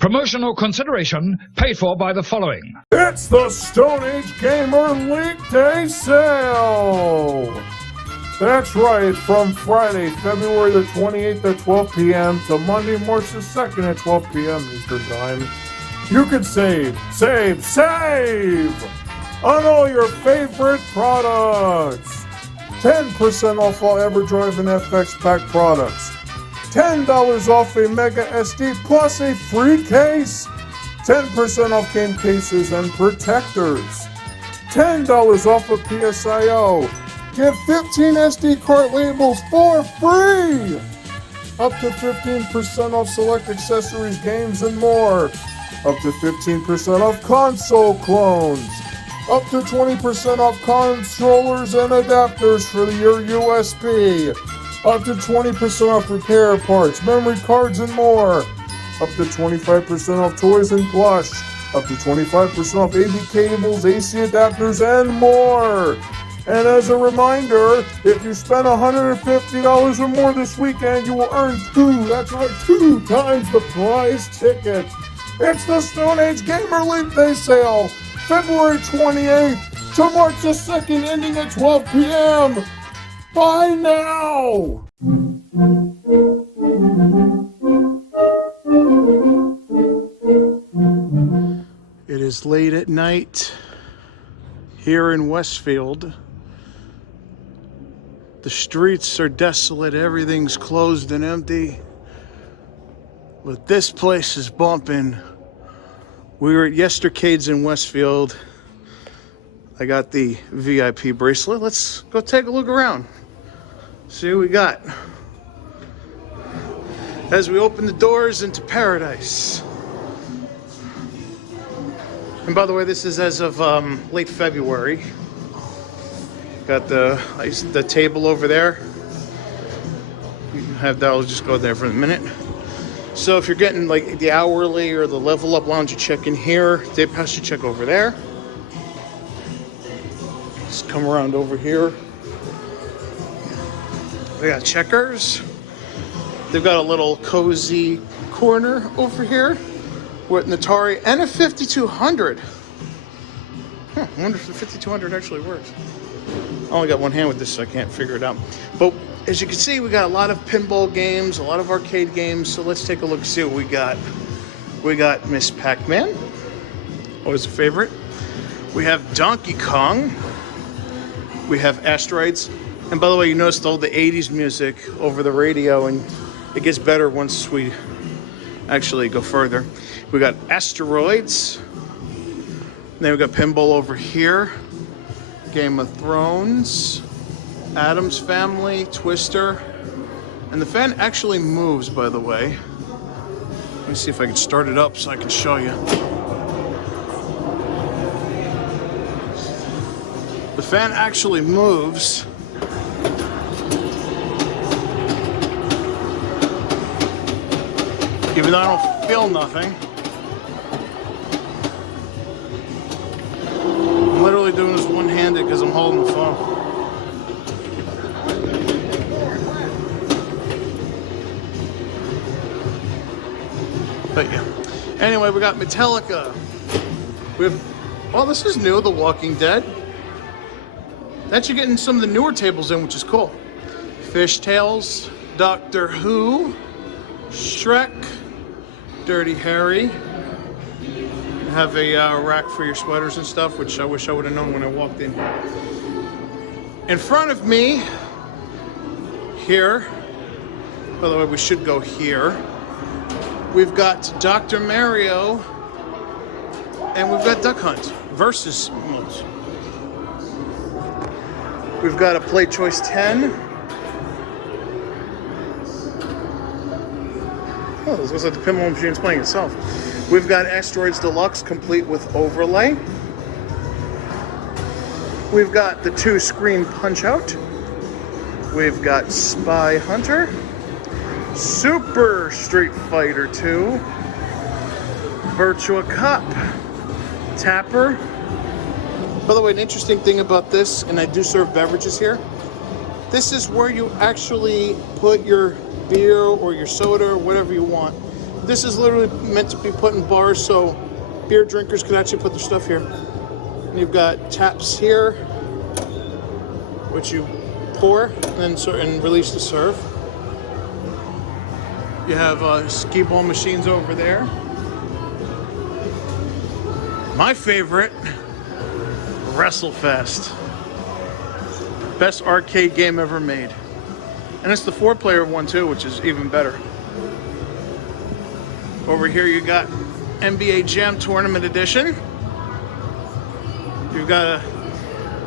Promotional consideration paid for by the following. It's the Stone Age Gamer League Day Sale! That's right, from Friday, February the 28th at 12 p.m. to Monday, March the 2nd at 12 p.m. Eastern Time. You can save on all your favorite products. 10% off all EverDrive and FX Pack products. $10 off a Mega SD plus a free case. 10% off game cases and protectors. $10 off a PSIO. Get 15 SD card labels for free. Up to 15% off select accessories, games, and more. Up to 15% off console clones. Up to 20% off controllers and adapters for your USB. Up to 20% off repair parts, memory cards, and more. Up to 25% off toys and plush. Up to 25% off AV cables, AC adapters, and more. And as a reminder, if you spend $150 or more this weekend, you will earn two times the prize ticket. It's the Stone Age Gamer League Day Sale, February 28th to March the 2nd, ending at 12 p.m. Buy now! It is late at night here in Westfield. The streets are desolate, everything's closed and empty. But this place is bumping. We were at Yestercades in Westfield. I got the VIP bracelet. Let's go take a look around. See what we got. As we open the doors into paradise. And by the way, this is as of late February. Got the table over there. You can have that, I'll just go there for a minute. So if you're getting like the hourly or the level up lounge, you check in here. Day pass, you check over there. Just come around over here. They got checkers. They've got a little cozy corner over here with an Atari and a 5200. I wonder if the 5200 actually works. I only got one hand with this, so I can't figure it out. But as you can see, we got a lot of pinball games, a lot of arcade games. So let's take a look and see what we got. We got Miss Pac-Man, always a favorite. We have Donkey Kong. We have Asteroids. And by the way, you noticed all the 80s music over the radio, and it gets better once we actually go further. We got Asteroids. Then we got pinball over here. Game of Thrones. Addams Family, Twister. And the fan actually moves, by the way. Let me see if I can start it up so I can show you. The fan actually moves. Even though I don't feel nothing. I'm literally doing this one-handed because I'm holding the phone. But yeah. Anyway, we got Metallica. We have, well, this is new, The Walking Dead. That's you getting some of the newer tables in, which is cool. Fishtails, Doctor Who, Shrek, Dirty Harry. You have a rack for your sweaters and stuff, which I wish I would have known when I walked in. In front of me, here, by the way, we should go here. We've got Dr. Mario, and we've got Duck Hunt versus modes. We've got a Play Choice 10. Oh, this looks like the pinball machine's playing itself. We've got Asteroids Deluxe, complete with overlay. We've got the 2-screen Punch-Out. We've got Spy Hunter. Super Street Fighter 2. Virtua Cop. Tapper. By the way, an interesting thing about this, and I do serve beverages here, this is where you actually put your beer or your soda or whatever you want. This is literally meant to be put in bars so beer drinkers can actually put their stuff here. And you've got taps here, which you pour and release to serve. You have skee ball machines over there. My favorite, WrestleFest. Best arcade game ever made. And it's the 4-player one too, which is even better. Over here you got NBA Jam Tournament Edition. You've got a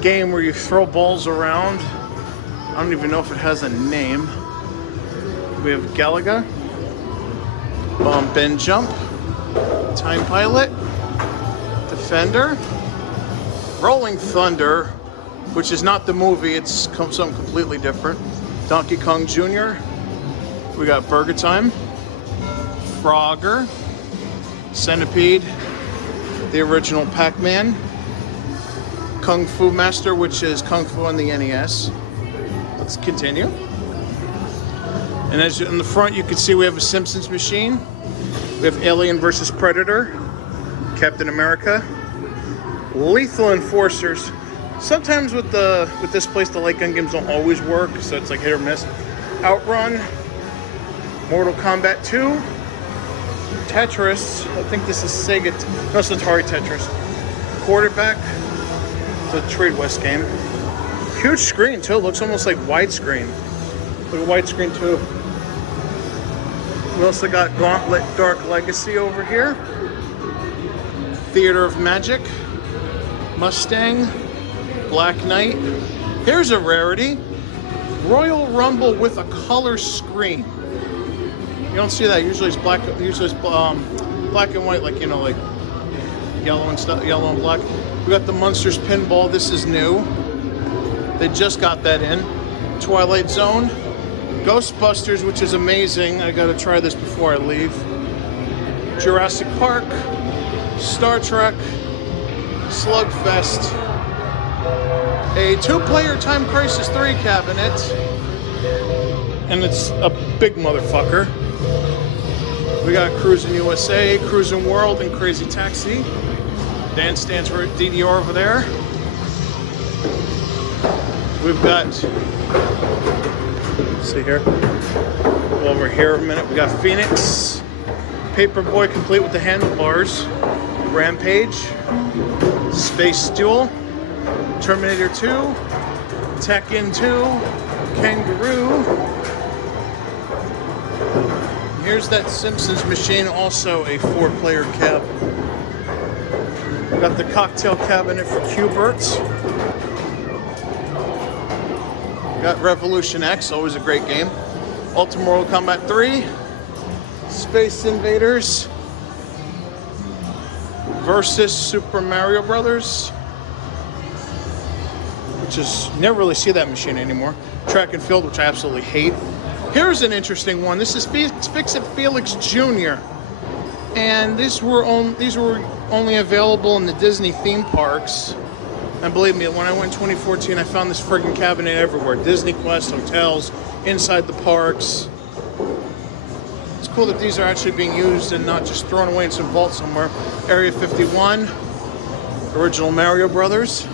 game where you throw balls around. I don't even know if it has a name. We have Galaga, Bump and Jump, Time Pilot, Defender, Rolling Thunder, which is not the movie, it's something completely different. Donkey Kong Jr. We got Burger Time, Frogger, Centipede, the original Pac-Man, Kung Fu Master, which is Kung Fu on the NES. Let's continue. And as in the front, you can see we have a Simpsons machine. We have Alien vs. Predator, Captain America, Lethal Enforcers. Sometimes with this place, the light gun games don't always work, so it's like hit or miss. Outrun, Mortal Kombat 2, Tetris. I think this is Sega. No, it's Atari Tetris. Quarterback. It's a Trade West game. Huge screen too. Looks almost like widescreen. Look at widescreen too. We also got Gauntlet Dark Legacy over here. Theater of Magic. Mustang. Black Knight. Here's a rarity. Royal Rumble with a color screen. You don't see that. Usually it's black. Usually it's black and white, like like yellow and stuff, yellow and black. We got the Munsters Pinball. This is new. They just got that in. Twilight Zone, Ghostbusters, which is amazing. I gotta try this before I leave. Jurassic Park, Star Trek, Slugfest, a 2-player Time Crisis 3 cabinet, and it's a big motherfucker. We got Cruising USA, Cruising World, and Crazy Taxi. Dan stands for DDR over there. We've got, let's see here, go over here a minute. We got Phoenix, Paperboy complete with the handlebars, Rampage, Space Duel, Terminator 2, Tekken 2, Kangaroo. Here's that Simpsons machine, also a 4-player cab. We got the cocktail cabinet for Q-Berts. We got Revolution X, always a great game. Ultimate Mortal Kombat 3, Space Invaders versus Super Mario Brothers, which is, never really see that machine anymore. Track and Field, which I absolutely hate. Here's an interesting one. This is Fix-It Felix Jr. And these were only available in the Disney theme parks. And believe me, when I went in 2014, I found this friggin' cabinet everywhere. Disney Quest, hotels, inside the parks. It's cool that these are actually being used and not just thrown away in some vault somewhere. Area 51, original Mario Brothers.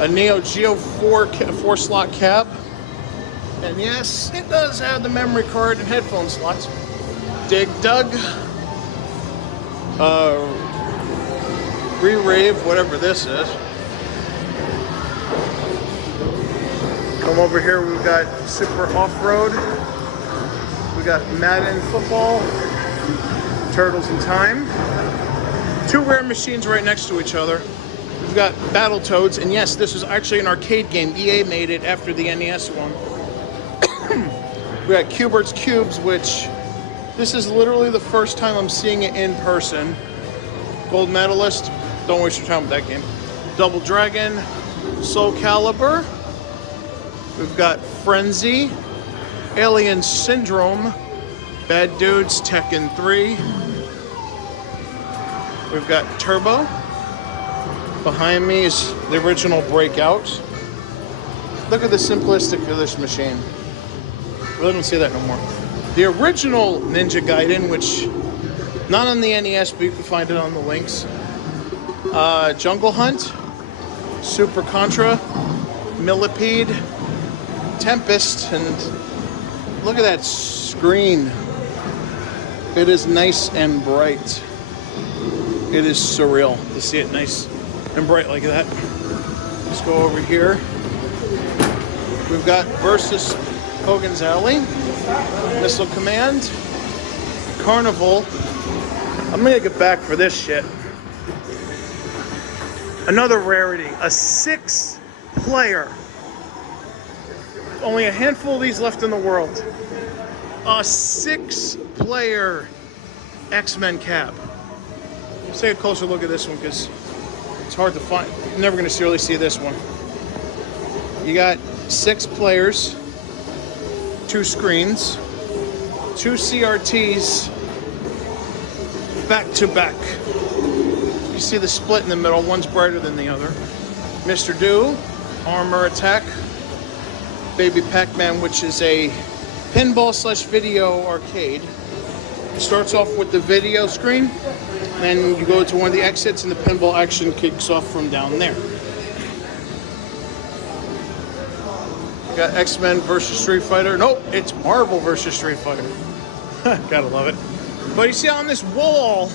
A Neo Geo 4-slot cab. And yes, it does have the memory card and headphone slots. Dig Dug. Re-Rave, whatever this is. Come over here, we've got Super Off-Road. We got Madden Football. Turtles in Time. 2 rare machines right next to each other. We've got Battletoads, and yes, this is actually an arcade game. EA made it after the NES one. We got Q-Bert's Cubes, which this is literally the first time I'm seeing it in person. Gold medalist, don't waste your time with that game. Double Dragon, Soul Calibur. We've got Frenzy, Alien Syndrome, Bad Dudes, Tekken 3. We've got Turbo. Behind me is the original Breakout. Look at the simplistic of this machine. Really don't see that no more. The original Ninja Gaiden, which not on the NES, but you can find it on the links. Jungle Hunt, Super Contra, Millipede, Tempest, and look at that screen. It is nice and bright. It is surreal to see it nice and bright like that. Let's go over here. We've got Versus Hogan's Alley, Missile Command, Carnival. I'm gonna get back for this shit. Another rarity, a 6-player. Only a handful of these left in the world. A 6-player X-Men cab. Let's take a closer look at this one because it's hard to find. You're never going to really see this one. You got 6 players, 2 screens, 2 CRTs back to back. You see the split in the middle. One's brighter than the other. Mr. Do, Armor Attack, Baby Pac-Man, which is a pinball/video arcade. It starts off with the video screen, then you go to one of the exits and the pinball action kicks off from down there. You got X-Men versus Street Fighter. Nope, it's Marvel versus Street Fighter. Gotta love it. But you see on this wall,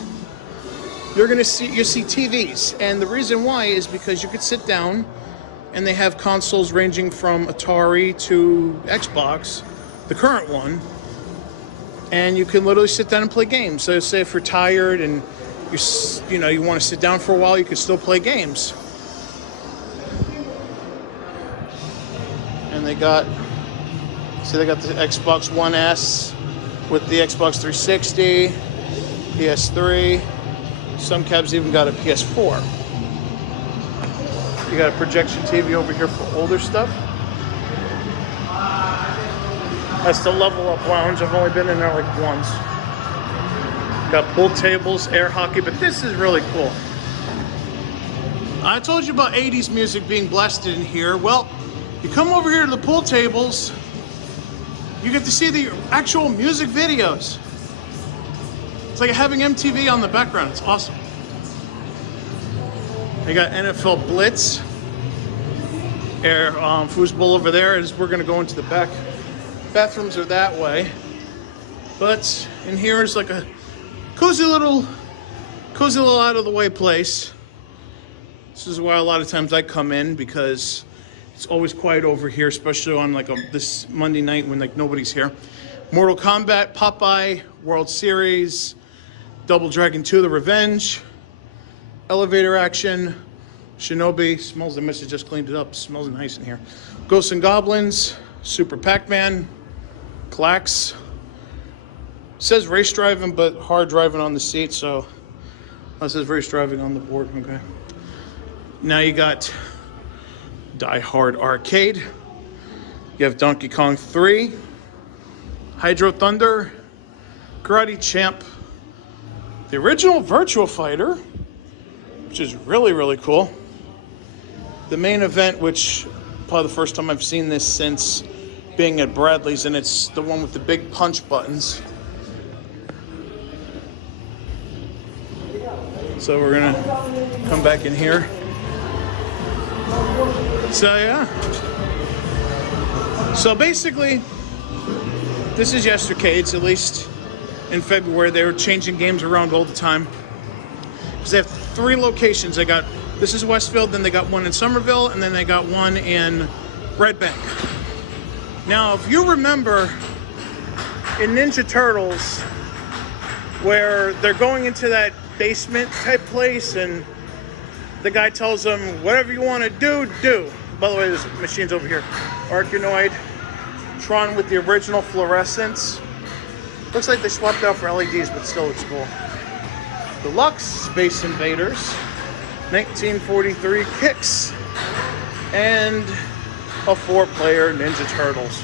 you see TVs, and the reason why is because you could sit down and they have consoles ranging from Atari to Xbox, the current one, and you can literally sit down and play games. So say if you're tired and you want to sit down for a while, you can still play games. And they got the Xbox One S with the Xbox 360, PS3. Some cabs even got a PS4. You got a projection TV over here for older stuff. That's the Level Up Lounge. I've only been in there like once. Got pool tables, air hockey, but this is really cool. I told you about 80s music being blasted in here. Well, you come over here to the pool tables, you get to see the actual music videos. It's like having MTV on the background. It's awesome. They got NFL Blitz. Air foosball over there as we're going to go into the back. Bathrooms are that way. But in here is like a cozy little out of the way place. This is why a lot of times I come in because it's always quiet over here, especially on like this Monday night when like nobody's here. Mortal Kombat, Popeye, World Series, Double Dragon 2, The Revenge, Elevator Action, Shinobi. Smells, I must have just cleaned it up. Smells nice in here. Ghosts and Goblins, Super Pac-Man, Clax. Says race driving, but hard driving on the seat, so that says race driving on the board. Okay. Now you got Die Hard Arcade. You have Donkey Kong 3, Hydro Thunder, Karate Champ, the original Virtua Fighter, which is really, really cool. The main event, which probably the first time I've seen this since being at Bradley's, and it's the one with the big punch buttons. So we're gonna come back in here. So yeah. So basically, this is Yestercades, at least in February. They were changing games around all the time. Because they have 3 locations. This is Westfield, then they got one in Somerville, and then they got one in Red Bank. Now, if you remember in Ninja Turtles, where they're going into that basement type place, and the guy tells them, whatever you want to do, do. By the way, there's machines over here. Arkanoid, Tron with the original fluorescence. Looks like they swapped out for LEDs, but still looks cool. Deluxe Space Invaders, 1943 kicks, and a 4-player Ninja Turtles.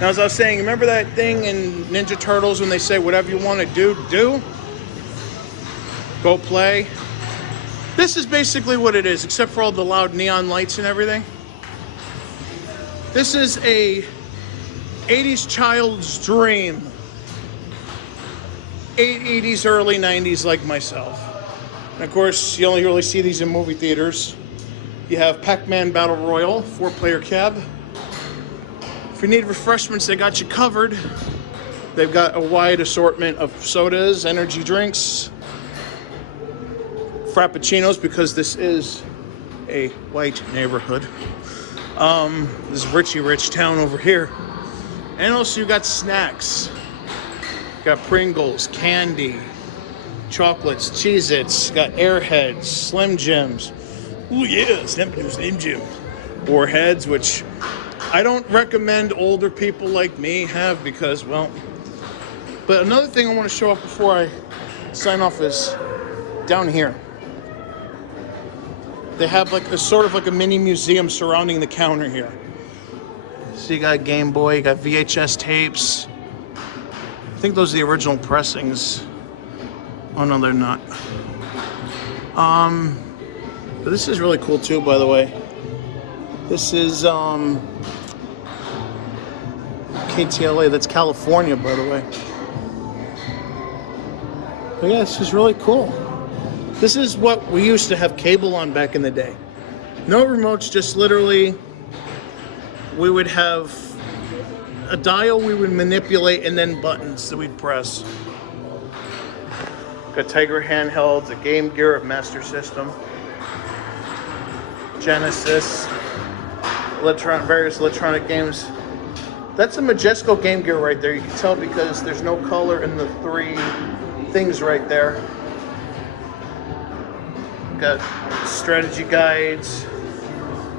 Now, as I was saying, remember that thing in Ninja Turtles when they say whatever you want to do, do? Go play. This is basically what it is, except for all the loud neon lights and everything. This is a 80s child's dream late 80s, early 90s like myself. And of course, you only really see these in movie theaters. You have Pac-Man Battle Royale, 4-player cab. If you need refreshments, they got you covered. They've got a wide assortment of sodas, energy drinks, frappuccinos, because this is a white neighborhood. This is Richie Rich town over here. And also you got snacks. You got Pringles, candy, chocolates, Cheez-Its, got Airheads, Slim Jims. Ooh yeah, Slim Jim. Warheads, which I don't recommend older people like me have because, well... But another thing I want to show up before I sign off is down here. They have like a sort of like a mini museum surrounding the counter here. So you got Game Boy, you got VHS tapes. I think those are the original pressings. Oh no, they're not. But this is really cool too, by the way. This is KTLA, that's California, by the way. But yeah, this is really cool. This is what we used to have cable on back in the day. No remotes, just literally, we would have a dial we would manipulate and then buttons that we'd press. Got Tiger handhelds, a Game Gear of Master System, Genesis, various electronic games. That's a Majesco Game Gear right there. You can tell because there's no color in the 3 things right there. Got strategy guides,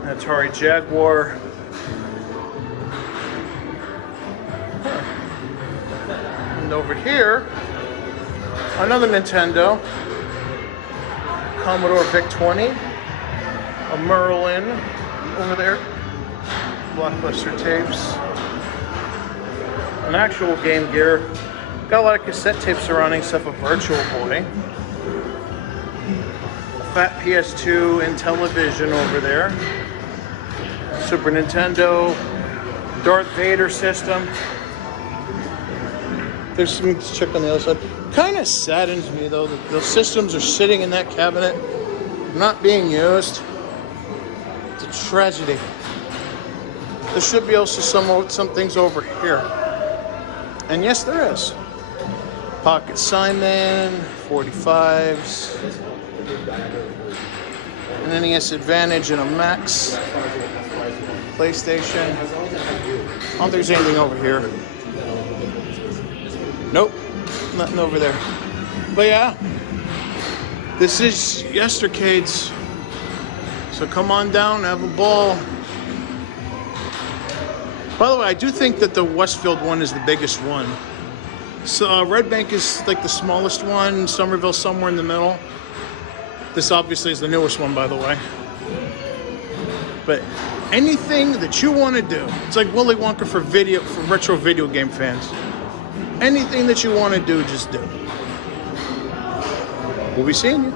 Atari Jaguar. And over here, another Nintendo, Commodore VIC-20, a Merlin over there, Blockbuster tapes, an actual Game Gear. Got a lot of cassette tapes surrounding stuff, a Virtual Boy, a fat PS2 and television over there, Super Nintendo, Darth Vader system. There's some, let's check on the other side. Kind of saddens me though that those systems are sitting in that cabinet, not being used. It's a tragedy. There should be also some things over here. And yes, there is. Pocket Simon, 45s, an NES Advantage and a Max, PlayStation. I don't think there's anything over here. Nope, nothing over there. But yeah, this is Yestercades. So come on down, have a ball. By the way, I do think that the Westfield one is the biggest one. So Red Bank is like the smallest one, Somerville somewhere in the middle. This obviously is the newest one, by the way. But anything that you want to do, it's like Willy Wonka for retro video game fans. Anything that you want to do, just do. We'll be seeing you.